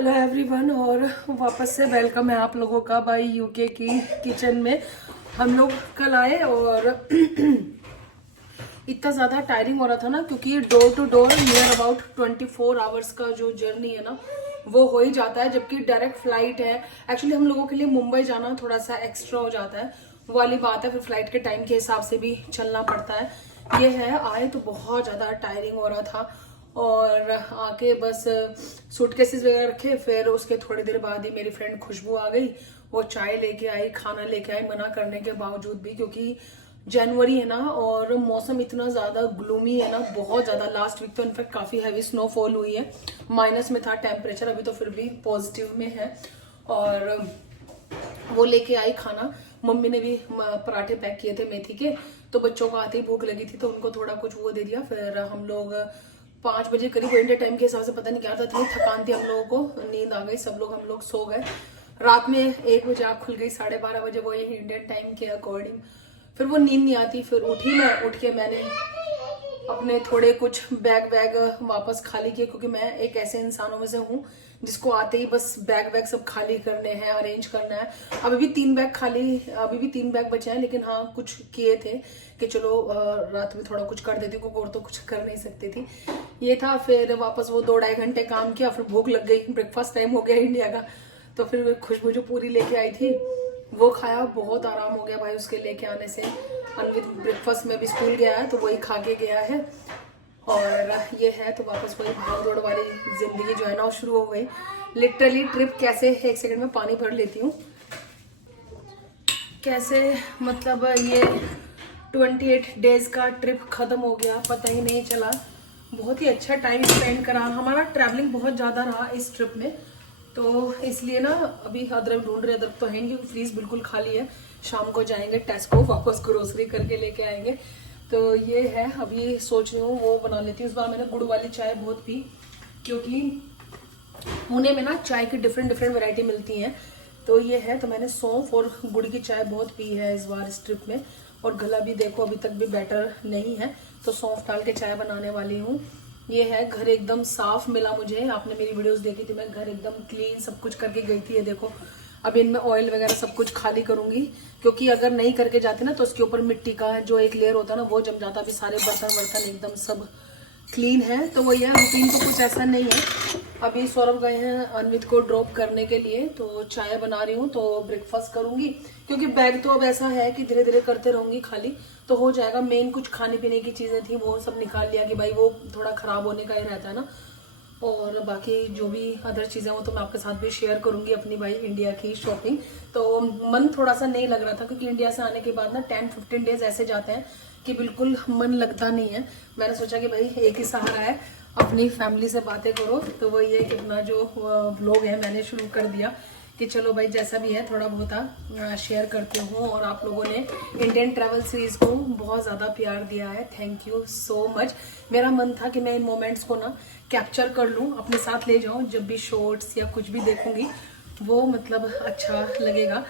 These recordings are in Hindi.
हेलो एवरीवन और वापस से वेलकम है आप लोगों का भाई यूके की किचन में। हम लोग कल आए और इतना ज़्यादा टायरिंग हो रहा था ना, क्योंकि door to door near about 24 hours का जो जर्नी है ना वो हो ही जाता है, जबकि डायरेक्ट फ्लाइट है। एक्चुअली हम लोगों के लिए मुंबई जाना थोड़ा सा एक्स्ट्रा हो जाता है, वो वाली बात है। फिर फ्लाइट के टाइम के हिसाब से भी चलना पड़ता है। ये है, आए तो बहुत ज़्यादा टायरिंग हो रहा था और आके बस सूटकेसेस वगैरह रखे। फिर उसके थोड़ी देर बाद ही मेरी फ्रेंड खुशबू आ गई, वो चाय लेके आई, खाना लेके आई, मना करने के बावजूद भी, क्योंकि जनवरी है ना और मौसम इतना ज्यादा ग्लूमी है ना, बहुत ज्यादा। लास्ट वीक तो इनफैक्ट काफी हैवी स्नोफॉल हुई है, माइनस में था टेम्परेचर, अभी तो फिर भी पॉजिटिव में है। और वो लेके आई खाना। मम्मी ने भी पराठे पैक किए थे मेथी के, तो बच्चों को आते ही भूख लगी थी तो उनको थोड़ा कुछ वो दे दिया। फिर हम लोग 5 बजे करीब, इंडिया टाइम के हिसाब से पता नहीं क्या था, इतनी थकान थी हम लोगों को, नींद आ गई, हम लोग सो गए। रात में 1 बजे आँख खुल गई, 12:30 बजे वो ये इंडियन टाइम के अकॉर्डिंग। फिर वो नींद नहीं आती, फिर उठ के मैंने अपने थोड़े कुछ बैग वापस खाली किए, क्योंकि मैं एक ऐसे इंसानों में से हूँ जिसको आते ही बस बैग सब खाली करने हैं, अरेंज करना है। अभी भी 3 बैग बचे हैं, लेकिन हाँ कुछ किए थे कि चलो रात में थोड़ा कुछ कर देती हूँ, और तो कुछ कर नहीं सकती थी, ये था। फिर वापस वो 2-2.5 घंटे काम किया, फिर भूख लग गई, ब्रेकफास्ट टाइम हो गया इंडिया का, तो फिर खुशबू जो पूरी लेके आई थी वो खाया, बहुत आराम हो गया भाई उसके लेके आने से। अनवित ब्रेकफास्ट में भी स्कूल गया है तो वही खा के गया है। और ये है तो वापस वही भाग दौड़ वाली जिंदगी जो है ना वो शुरू हो गई। लिटरली ट्रिप कैसे, 1 सेकंड में पानी भर लेती हूँ, कैसे मतलब ये 28 डेज का ट्रिप खत्म हो गया, पता ही नहीं चला। बहुत ही अच्छा टाइम स्पेंड करा, हमारा ट्रैवलिंग बहुत ज्यादा रहा इस ट्रिप में, तो इसलिए ना अभी अदरक ढूंढ रहे। अदरक तो है नहीं, फ्रीज बिल्कुल खाली है। शाम को जाएंगे टेस्को, वापस ग्रोसरी करके लेके आएंगे। तो ये है, अभी सोच रही हूँ वो बना लेती हूँ। इस बार मैंने गुड़ वाली चाय बहुत पी, क्योंकि पुणे में ना चाय की डिफरेंट वैरायटी मिलती हैं। तो ये है, तो मैंने सौंफ और गुड़ की चाय बहुत पी है इस बार इस ट्रिप में। और गला भी देखो अभी तक भी बेटर नहीं है, तो सौंफ डाल के चाय बनाने वाली हूँ। ये है, घर एकदम साफ मिला मुझे, आपने मेरी वीडियोस देखी थी, मैं घर एकदम क्लीन सब कुछ करके गई थी। ये देखो, अब इनमें ऑयल वगैरह सब कुछ खाली करूंगी, क्योंकि अगर नहीं करके जाती ना तो उसके ऊपर मिट्टी का जो एक लेयर होता है ना वो जम जाता। अभी सारे बर्तन एकदम सब क्लीन है, तो वही है, रूटीन तो कुछ ऐसा नहीं है। अभी सौरभ गए हैं अनवित को ड्रॉप करने के लिए, तो चाय बना रही हूँ, तो ब्रेकफास्ट करूंगी, क्योंकि बैग तो अब ऐसा है कि धीरे धीरे करते रहूंगी, खाली तो हो जाएगा। मेन कुछ खाने पीने की चीजें थी वो सब निकाल लिया, कि भाई वो थोड़ा खराब होने का ही रहता है ना। और बाकी जो भी अदर चीज़ें वो तो मैं आपके साथ भी शेयर करूंगी, अपनी भाई इंडिया की शॉपिंग। तो मन थोड़ा सा नहीं लग रहा था, क्योंकि इंडिया से आने के बाद ना 10-15 डेज ऐसे जाते हैं कि बिल्कुल मन लगता नहीं है। मैंने सोचा कि भाई एक ही सहारा है, अपनी फैमिली से बातें करो, तो वो ये कि अपना जो व्लॉग है मैंने शुरू कर दिया कि चलो भाई जैसा भी है थोड़ा बहुत शेयर करती हूँ। और आप लोगों ने इंडियन ट्रैवल सीरीज को बहुत ज़्यादा प्यार दिया है, थैंक यू सो मच। मेरा मन था कि मैं इन मोमेंट्स को ना कैप्चर कर लूँ, अपने साथ ले जाऊँ, जब भी शॉर्ट्स या कुछ भी देखूंगी वो मतलब अच्छा लगेगा।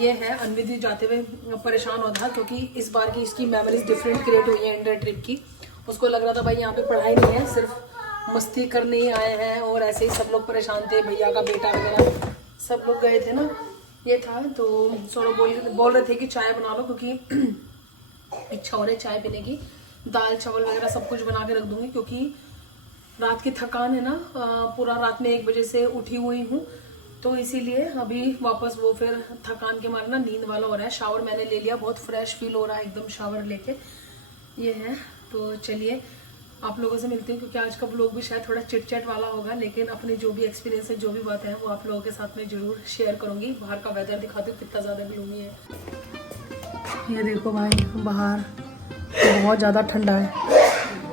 ये है, अनवित जी जाते हुए परेशान हो था, क्योंकि इस बार की इसकी मेमोरीज डिफरेंट क्रिएट हुई है इंडिया ट्रिप की। उसको लग रहा था भाई यहाँ पे पढ़ाई नहीं है, सिर्फ मस्ती करने ही आए हैं, और ऐसे ही सब लोग परेशान थे, भैया का बेटा वगैरह सब लोग गए थे ना, ये था। तो सौरभ बोल रहे थे कि चाय बना लो, क्योंकि इच्छा हो रही चाय पीने की। दाल चावल वगैरह सब कुछ बना के रख दूंगी, क्योंकि रात की थकान है ना, पूरा रात में 1 बजे से उठी हुई हूँ, तो इसीलिए अभी वापस वो फिर थकान के मारे ना नींद वाला हो रहा है। शावर मैंने ले लिया, बहुत फ्रेश फील हो रहा है एकदम शावर लेके। ये है, तो चलिए आप लोगों से मिलती हूँ, क्योंकि आज का व्लॉग भी शायद थोड़ा चिट-चैट वाला होगा, लेकिन अपने जो भी एक्सपीरियंस है, जो भी बातें हैं, वो आप लोगों के साथ में जरूर शेयर करूंगी। बाहर का वेदर दिखाती हूँ कितना ज़्यादा ग्लूमी है। ये देखो भाई, बाहर बहुत ज़्यादा ठंडा है।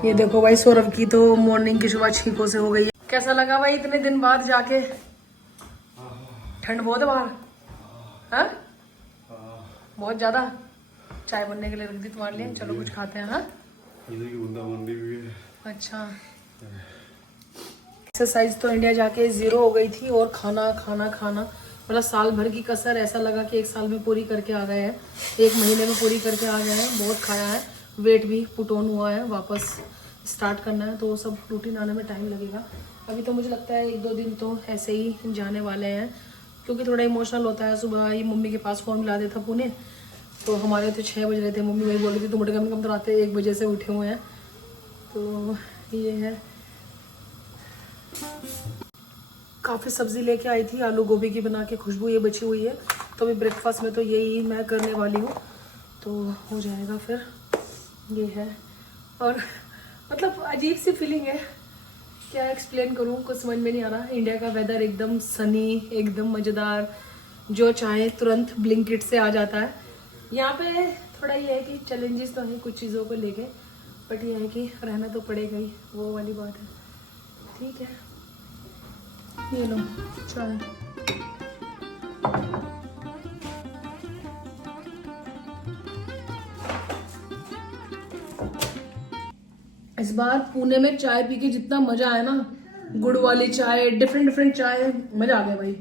ये देखो भाई, सौरभ की तो मॉर्निंग की सुबह छींकों से हो गई है। कैसा लगा भाई इतने दिन बाद जाके? ठंड बहुत है बाहर, हाँ बहुत ज्यादा। चाय बनने के लिए रख दी तुम्हारे लिए, चलो कुछ खाते हैं। हाँ अच्छा, एक्सरसाइज तो इंडिया जाके 0 हो गई थी, और खाना मतलब साल भर की कसर, ऐसा लगा कि 1 साल में पूरी करके आ गए हैं, 1 महीने में पूरी करके आ गए हैं। बहुत खाया है, वेट भी पुट ऑन हुआ है, वापस स्टार्ट करना है, तो वो सब रूटीन आने में टाइम लगेगा। अभी तो मुझे लगता है 1-2 दिन तो ऐसे ही जाने वाले हैं, क्योंकि थोड़ा इमोशनल होता है। सुबह ही मम्मी के पास फ़ोन मिला देता पुणे, तो हमारे तो 6 बज रहे थे। मम्मी वही बोल रही थी तुम कम से कम तो रात 1 बजे से उठे हुए हैं। तो ये है, काफ़ी सब्ज़ी लेके आई थी, आलू गोभी की बना के, खुशबू ये बची हुई है। तो अभी ब्रेकफास्ट में तो यही मैं करने वाली हूँ, तो हो जाएगा फिर। ये है, और मतलब अजीब सी फीलिंग है, क्या एक्सप्लेन करूँ, कुछ समझ में नहीं आ रहा। इंडिया का वेदर एकदम सनी, एकदम मज़ेदार, जो चाहे तुरंत ब्लिंकिट से आ जाता है। यहाँ पे थोड़ा ये है कि चैलेंजेस तो हैं कुछ चीज़ों को लेके, बट ये है कि रहना तो पड़ेगा ही, वो वाली बात है। ठीक है, ये लो चाय। इस बार पुणे में चाय पी के जितना मजा आया ना, गुड़ वाली चाय, डिफरेंट चाय, मजा आ गया भाई।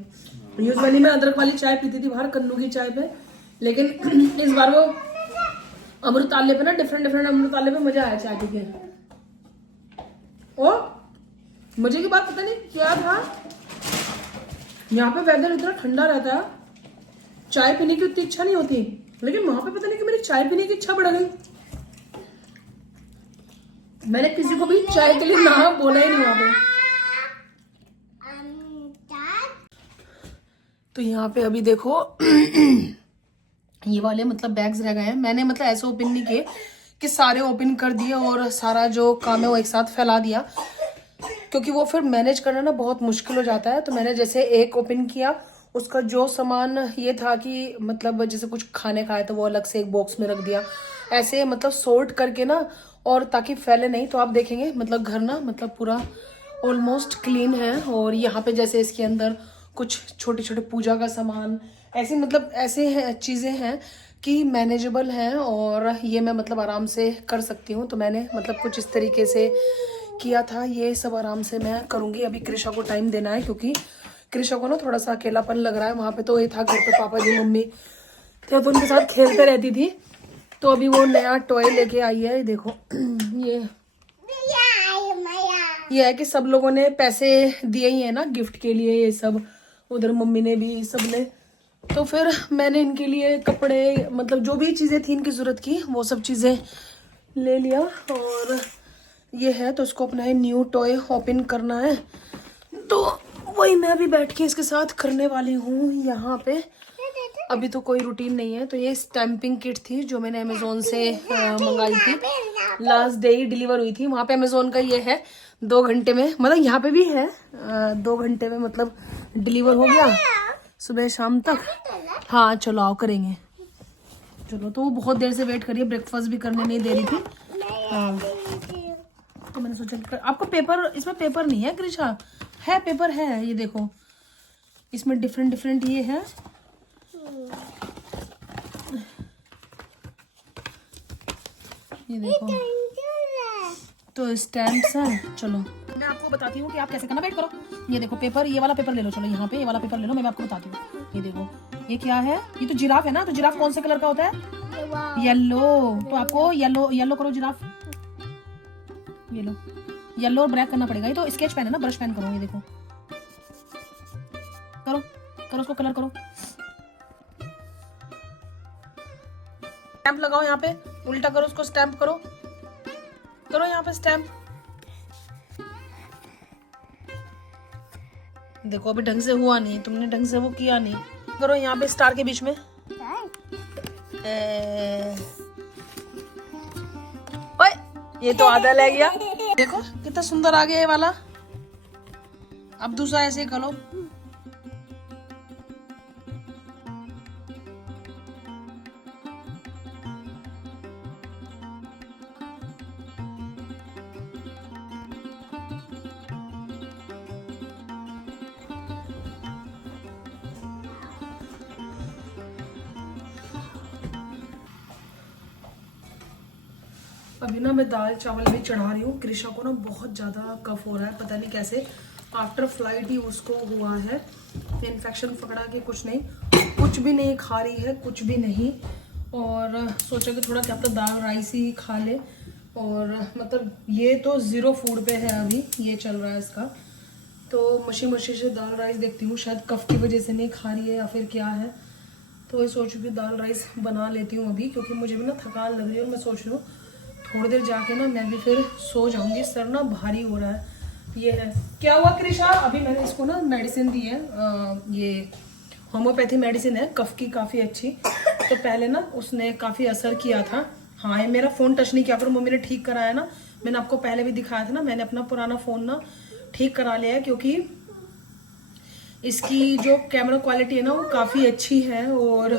यूजुअली मैं अदरक वाली चाय पीती थी बाहर कन्नू की चाय पे, लेकिन इस बार वो अमृताले पे ना, डिफरेंट अमृताले पे मजा आया चाय पी के। ओ मजे की बात पता नहीं क्या था, यहाँ पे वेदर इतना ठंडा रहता है, चाय पीने की उतनी इच्छा नहीं होती, लेकिन वहां पे पता नहीं कि मेरी चाय पीने की इच्छा बढ़ गई। मैंने किसी को भी चाय के लिए ना बोला ही नहीं वहां पे। तो यहाँ पे अभी देखो ये वाले मतलब बैग्स रह गए हैं। मैंने मतलब ऐसे ओपन नहीं किए कि सारे ओपन कर दिए और सारा जो काम है वो एक साथ फैला दिया, क्योंकि वो फिर मैनेज करना ना बहुत मुश्किल हो जाता है। तो मैंने जैसे एक ओपन किया, उसका जो सामान ये था कि मतलब जैसे कुछ खाने खाए तो वो अलग से एक बॉक्स में रख दिया, ऐसे मतलब सोर्ट करके ना, और ताकि फैले नहीं। तो आप देखेंगे मतलब घर ना मतलब पूरा ऑलमोस्ट क्लीन है। और यहाँ पे जैसे इसके अंदर कुछ छोटे छोटे पूजा का सामान, ऐसे मतलब ऐसे चीज़ें हैं कि मैनेजेबल हैं, और ये मैं मतलब आराम से कर सकती हूँ। तो मैंने मतलब कुछ इस तरीके से किया था, ये सब आराम से मैं करूँगी। अभी कृषा को टाइम देना है, क्योंकि कृषा को ना थोड़ा सा अकेलापन लग रहा है। वहाँ पे तो ये था घर पे पापा जी मम्मी तो उनके साथ खेलते रहती थी, तो अभी वो नया टॉय लेके आई है। देखो ये है कि सब लोगों ने पैसे दिए ही है ना गिफ्ट के लिए, ये सब उधर मम्मी ने भी, सब ने। तो फिर मैंने इनके लिए कपड़े मतलब जो भी चीज़ें थी इनकी ज़रूरत की वो सब चीज़ें ले लिया। और ये है, तो इसको अपना न्यू टॉय ओपन करना है, तो वही मैं अभी बैठ के इसके साथ करने वाली हूँ। यहाँ पे अभी तो कोई रूटीन नहीं है। तो ये स्टैंपिंग किट थी जो मैंने अमेजोन से मंगाई थी, लास्ट डे ही डिलीवर हुई थी। वहाँ पे अमेजोन का ये है 2 घंटे में, मतलब यहाँ पे भी है 2 घंटे में मतलब डिलीवर हो गया, सुबह शाम तक। हाँ चलो आओ करेंगे, चलो। तो वो बहुत देर से वेट करिए, ब्रेकफास्ट भी करने नहीं दे रही थी। हाँ तो मैंने सोचा आपको पेपर, इसमें पेपर नहीं है कृषा, है पेपर है, ये देखो इसमें डिफरेंट ये है। ये देखो तो स्टैम्प्स हैं। चलो मैं आपको बताती हूँ कि आप कैसे करना, वेट करो। ये देखो पेपर, ये वाला पेपर ले लो, चलो यहाँ पे ये वाला पेपर ले लो, मैं आपको बताती हूँ। ये देखो ये क्या है, ये तो जिराफ है ना, तो जिराफ कौन से कलर का होता है, येलो। तो आपको येलो करो जिराफ, ये लो येलो और ब्लैक करना पड़ेगा। ये तो स्केच पेन है ना, ब्रश पेन करो। ये देखो करो उसको कलर करो, स्टैंप लगाओ यहाँ पे, उल्टा करो उसको, स्टैंप करो यहाँ पे स्टैंप। देखो अभी ढंग से हुआ नहीं, तुमने ढंग से वो किया नहीं। करो यहाँ पे स्टार के बीच में। ओए ये तो आधा ले गया, देखो कितना सुंदर आ गया ये वाला। अब दूसरा ऐसे ही करो। अभी ना मैं दाल चावल भी चढ़ा रही हूँ। कृषा को ना बहुत ज़्यादा कफ हो रहा है, पता नहीं कैसे, आफ्टर फ्लाइट ही उसको हुआ है। इन्फेक्शन पकड़ा के कुछ नहीं, कुछ भी नहीं खा रही है, कुछ भी नहीं। और सोचा कि थोड़ा क्या पता दाल राइस ही खा ले। और मतलब ये तो 0 फूड पे है अभी, ये चल रहा है इसका। तो मशी मशी से दाल राइस देखती हूँ, शायद कफ की वजह से नहीं खा रही है या फिर क्या है। तो ये सोच रही हूँ दाल राइस बना लेती हूँ अभी, क्योंकि मुझे भी ना थकान लग रही है और मैं सोच रही हूँ थोड़ी देर जाके ना मैं भी फिर सो जाऊंगी, सर ना भारी हो रहा है। ये है क्या हुआ कृषा, अभी मैंने इसको ना मेडिसिन दी है, ये होम्योपैथी मेडिसिन है कफ की, काफ़ी अच्छी। तो पहले ना उसने काफ़ी असर किया था। हाँ, ये मेरा फ़ोन टच नहीं किया करो, मम्मी ने ठीक कराया ना, मैंने आपको पहले भी दिखाया था ना, मैंने अपना पुराना फ़ोन ना ठीक करा लिया है, क्योंकि इसकी जो कैमरा क्वालिटी है ना वो काफ़ी अच्छी है। और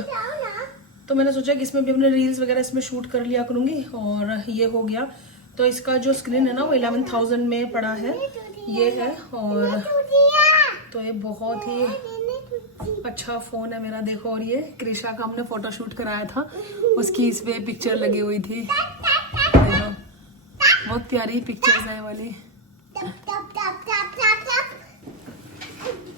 तो मैंने सोचा कि इसमें भी अपने रील्स वगैरह इसमें शूट कर लिया करूँगी, और ये हो गया। तो इसका जो स्क्रीन है ना वो 11,000 में पड़ा है, ये है। और तो ये बहुत ही अच्छा फ़ोन है मेरा, देखो। और ये कृषा का हमने फ़ोटो शूट कराया था, उसकी इस पे पिक्चर लगी हुई थी, बहुत प्यारी पिक्चर्स है वाली।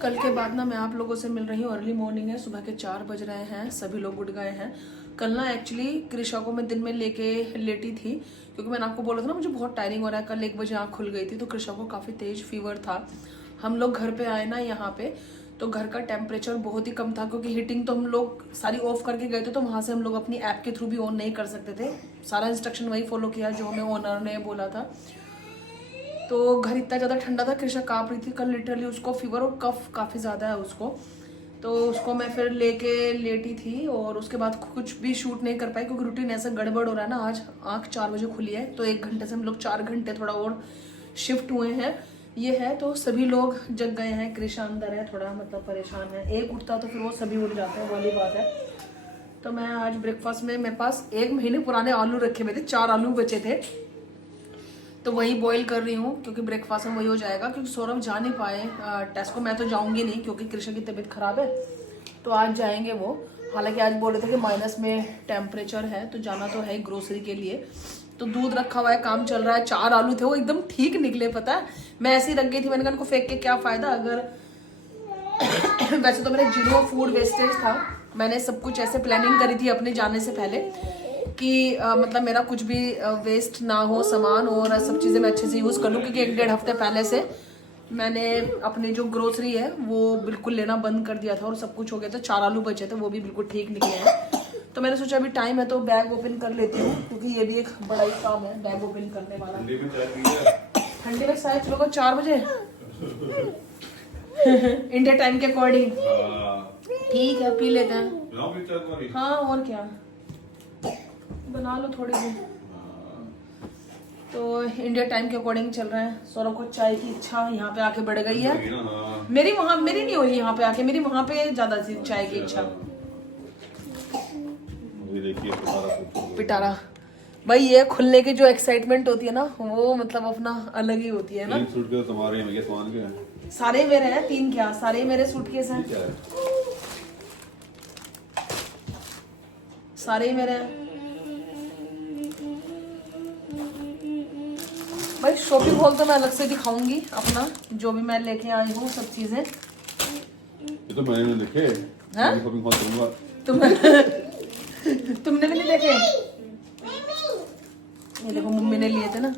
कल के बाद ना मैं आप लोगों से मिल रही हूँ, अर्ली मॉर्निंग है, सुबह के 4 बज रहे हैं, सभी लोग उठ गए हैं। कल ना एक्चुअली कृषा को मैं दिन में लेके लेटी थी, क्योंकि मैंने आपको बोला था ना मुझे बहुत टायरिंग हो रहा है। कल 1 बजे आँख खुल गई थी, तो कृषा को काफ़ी तेज फीवर था। हम लोग घर पे आए ना यहाँ पे, तो घर का टेम्परेचर बहुत ही कम था, क्योंकि हीटिंग तो हम लोग सारी ऑफ करके गए थे, तो वहाँ से हम लोग अपनी ऐप के थ्रू भी ऑन नहीं कर सकते थे। सारा इंस्ट्रक्शन वही फॉलो किया जो हमें ओनर ने बोला था। तो घर इतना ज़्यादा ठंडा था, कृषा काँप रही थी कल, लिटरली उसको फीवर और कफ काफ़ी ज़्यादा है उसको। तो उसको मैं फिर लेके लेटी थी, और उसके बाद कुछ भी शूट नहीं कर पाई, क्योंकि रूटीन ऐसा गड़बड़ हो रहा है ना। आज आँख 4 बजे खुली है, तो 1 घंटे से हम लोग 4 घंटे थोड़ा और शिफ्ट हुए हैं, ये है। तो सभी लोग जग गए हैं, कृषा अंदर है, थोड़ा मतलब परेशान है। एक उठता तो फिर वो सभी उठ जाते हैं, वाली बात है। तो मैं आज ब्रेकफास्ट में मेरे पास 1 महीने पुराने आलू रखे हुए थे, 4 आलू बचे थे, तो वही बॉईल कर रही हूँ, क्योंकि ब्रेकफास्ट में वही हो जाएगा। क्योंकि सौरभ जा नहीं पाए टेस्ट को, मैं तो जाऊंगी नहीं क्योंकि कृषा की तबीयत खराब है, तो आज जाएंगे वो। हालांकि आज बोल रहे थे कि माइनस में टेम्परेचर है, तो जाना तो है ग्रोसरी के लिए। तो दूध रखा हुआ है, काम चल रहा है। 4 आलू थे, वो एकदम ठीक निकले, पता है। मैं ऐसे ही रख गई थी, मैंने कहा उनको फेंक के क्या फायदा अगर वैसे तो मेरा 0 फूड वेस्टेज था, मैंने सब कुछ ऐसे प्लानिंग करी थी अपने जाने से पहले कि मतलब मेरा कुछ भी वेस्ट ना हो सामान, और सब चीज़ें मैं अच्छे से यूज़ कर लूँ। क्योंकि 1-1.5 हफ्ते पहले से मैंने अपने जो ग्रोसरी है वो बिल्कुल लेना बंद कर दिया था, और सब कुछ हो गया था। 4 आलू बचे थे, वो भी बिल्कुल ठीक निकले हैं। तो मैंने सोचा अभी टाइम है तो बैग ओपन कर लेती हूँ, क्योंकि ये भी एक बड़ा ही काम है बैग ओपन करने वाला। ठंडी में चाय चलो 4 बजे इंडिया टाइम के अकॉर्डिंग ठीक है, पी लेते हैं। हाँ और क्या, बना लो थोड़ी सी। तो इंडिया टाइम के अकॉर्डिंग चल रहा है। सौरभ को चाय की इच्छा यहाँ पे आके बढ़ गई है, मेरी नहीं हो रही यहाँ पे आके, मेरी वहाँ पे ज्यादा सी चाय की इच्छा। पिटारा भाई, ये खुलने की जो एक्साइटमेंट होती है ना, वो मतलब अपना अलग ही होती है ना। सूटकेस तुम्हारे हैं, सामान क्या है? सारे मेरे हैं, 3 क्या, सारे मेरे सूटकेस हैं, सारे ही मेरे हैं भाई। शॉपिंग हॉल तो मैं अलग से दिखाऊंगी अपना, जो भी मैं लेके आई हूँ सब चीजें। ये तो मैंने देखे, शॉपिंग हॉल करूंगा। तुमने भी नहीं देखे? ये देखो मम्मी ने लिए थे ना,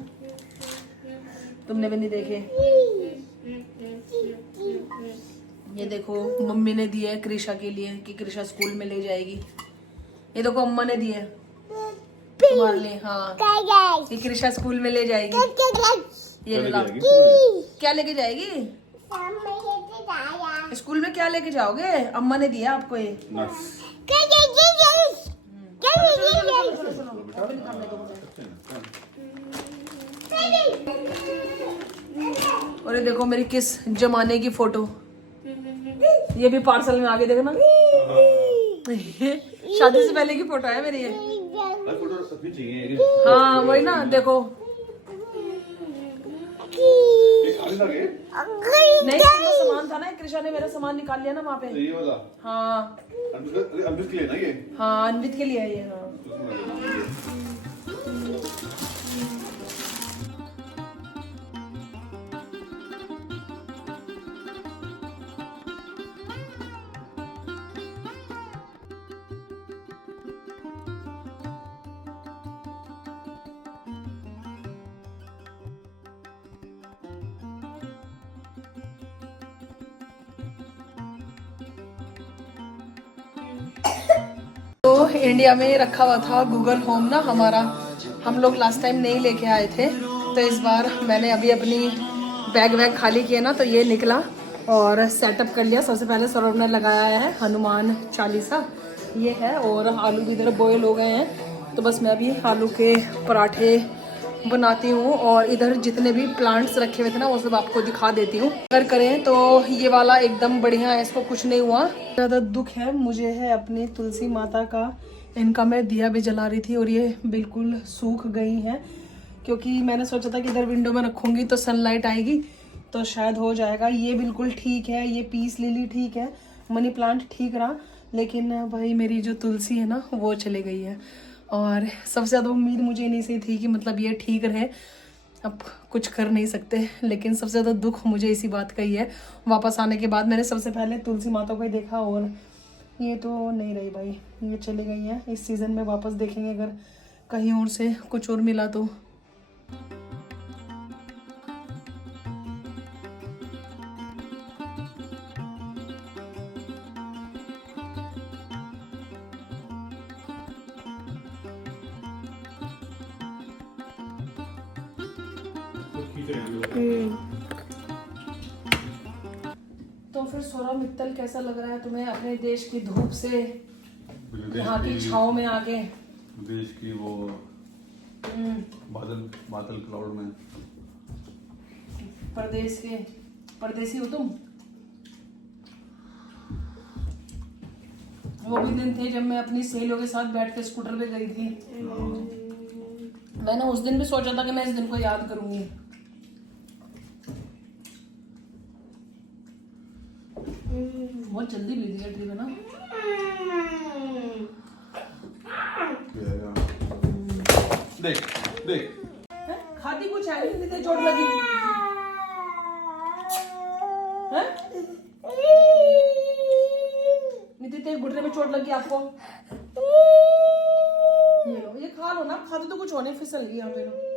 तुमने भी नहीं देखे। ये देखो मम्मी ने दिए कृषा के लिए कि कृषा स्कूल में ले जाएगी। ये देखो अम्मा ने दिए तुम्हारे लिए, हाँ, ये कृषा स्कूल में ले जाएगी। ये ला, क्या लेके जाएगी स्कूल में? क्या लेके जाओगे? अम्मा ने दिया आपको ये। और ये देखो मेरी किस जमाने की फोटो, ये भी पार्सल में आगे देखना। शादी से पहले की फोटो है मेरी ये। हाँ वही ना, देखो नहीं सामान था ना, कृषा ने मेरा सामान निकाल लिया ना वहाँ पे। ये वाला? हाँ अनवित के लिए ना ये? हाँ अनवित के लिए है ये। हाँ इंडिया में रखा हुआ था गूगल होम ना हमारा, हम लोग लास्ट टाइम नहीं लेके आए थे, तो इस बार मैंने अभी अपनी बैग वैग खाली किया ना, तो ये निकला और सेटअप कर लिया। सबसे पहले सौरभ ने लगाया है हनुमान चालीसा, ये है, और आलू भी इधर बॉयल हो गए हैं, तो बस मैं अभी आलू के पराठे बनाती हूँ और इधर जितने भी प्लांट्स रखे हुए थे ना वो सब आपको दिखा देती हूँ। अगर करें तो ये वाला एकदम बढ़िया है, इसको कुछ नहीं हुआ। ज़्यादा दुख है मुझे है अपनी तुलसी माता का, इनका मैं दिया भी जला रही थी और ये बिल्कुल सूख गई हैं, क्योंकि मैंने सोचा था कि इधर विंडो में रखूँगी तो सनलाइट आएगी तो शायद हो जाएगा। ये बिल्कुल ठीक है, ये पीस लिली ठीक है, मनी प्लांट ठीक रहा, लेकिन भाई मेरी जो तुलसी है ना वो चली गई है। और सबसे ज़्यादा उम्मीद मुझे नहीं से थी कि मतलब ये ठीक रहे, अब कुछ कर नहीं सकते, लेकिन सबसे ज़्यादा दुख मुझे इसी बात का ही है। वापस आने के बाद मैंने सबसे पहले तुलसी माता को ही देखा और ये तो नहीं रही भाई, ये चली गई है। इस सीज़न में वापस देखेंगे अगर कहीं और से कुछ और मिला तो। तो फिर सौरभ मित्तल कैसा लग रहा है तुम्हें अपने देश की धूप से यहाँ की छाव में आके? देश की वो बादल बादल क्लाउड में परदेश के परदेसी हो तुम। वो भी दिन थे जब मैं अपनी सहेलियों के साथ बैठ के स्कूटर पे गई थी। मैंने उस दिन भी सोचा था कि मैं इस दिन को याद करूंगी। बहुत जल्दी बीत गया ट्रिप है ना। देख देख खाती कुछ है नहीं, तेरे चोट लगी है? निधि तेरे घुटने में चोट लगी आपको? ये लो, ये खा लो ना, खाते तो कुछ होने, फिसल गई यहाँ पे।